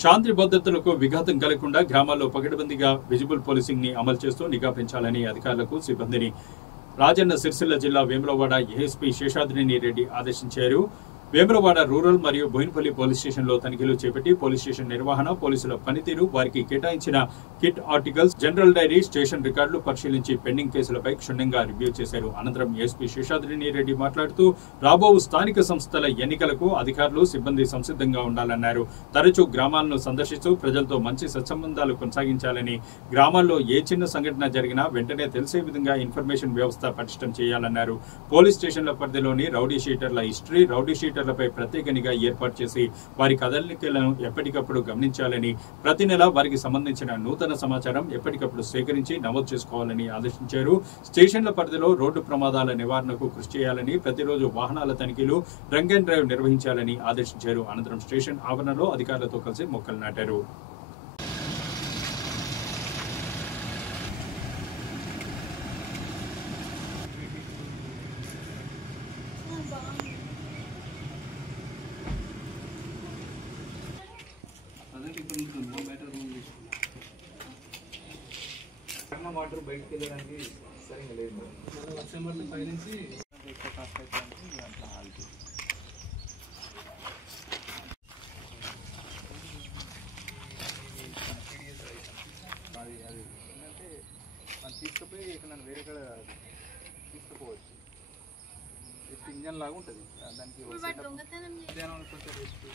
శాంతి భద్రతలకు విఘాతం కలగకుండా గ్రామాల్లో పకడ్బందీగా విజిబుల్ పోలీసింగ్ ని అమలు చేస్తూ నిఘా పెంచాలని అధికారులకు సిబ్బందిని రాజన్న సిరిసిల్ల జిల్లా వేములవాడ ఏఎస్పీ శేషాద్రిని రెడ్డి ఆదేశించారు. వేములవాడ రూరల్ మరియు బోయినపల్లి పోలీస్ స్టేషన్లో తనిఖీలు చేపట్టి పోలీస్ స్టేషన్ నిర్వహణ, పోలీసుల పనితీరు, వారికి కేటాయించిన kit articles, general dairy, station రికార్డులు పరిశీలించి పెండింగ్ కేసులపై క్షుణ్ణంగా రివ్యూ చేశారు. అనంతరం ఏఎస్పీ శేషాద్రిని రెడ్డి మాట్లాడుతూ రాబో స్థానిక సంస్థల ఎన్నికలకు అధికారులు, సిబ్బంది సంసిద్ధంగా ఉండాలన్నారు. తరచూ గ్రామాలను సందర్శిస్తూ ప్రజలతో మంచి సత్సంబంధాలు కొనసాగించాలని, గ్రామాల్లో ఏ చిన్న సంఘటన జరిగినా వెంటనే తెలిసే విధంగా ఇన్ఫర్మేషన్ వ్యవస్థ పటిష్టం చేయాలన్నారు. పోలీస్ స్టేషన్ల పరిధిలోని రౌడీ షీటర్ల హిస్టరీ, రౌడీ షీటర్లపై ప్రత్యేక నిఘా ఏర్పాటు చేసి వారి కదలికలను ఎప్పటికప్పుడు గమనించాలని, ప్రతి నెల వారికి సంబంధించిన నూతన సమాచారం ఎప్పటికప్పుడు సేకరించి నమోదు చేసుకోవాలని ఆదేశించారు. స్టేషన్ల పరిధిలో రోడ్డు ప్రమాదాల నివారణకు కృషి చేయాలని, ప్రతిరోజు వాహనాల తనిఖీలు, డ్రంక్ అండ్ డ్రైవ్ నిర్వహించాలని ఆదేశించారు. అనంతరం స్టేషన్ ఆవరణలో అధికారులతో కలిసి మొక్కలు నాటారు. వాటర్ బయటకు వెళ్ళడానికి సరిగ్గా లేదు. వర్షం పడిన పైనుంచి ఎక్కువ కాస్ట్ అవుతుంది. అట్లా ఆల్చి అది ఏంటంటే మనం తీసుకుపోయి ఇక్కడ నన్ను వేరే కాడ తీసుకుపోవచ్చు. జస్ట్ ఇంజన్ లాగా ఉంటుంది దానికి. మధ్యాహ్నం కొంచెం రెస్ట్.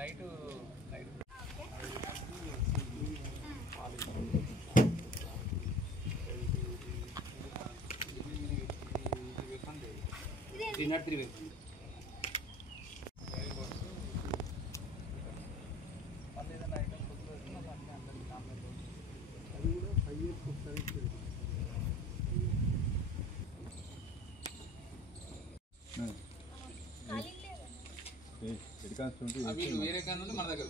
నైట్ వేరే కారణం మన దగ్గర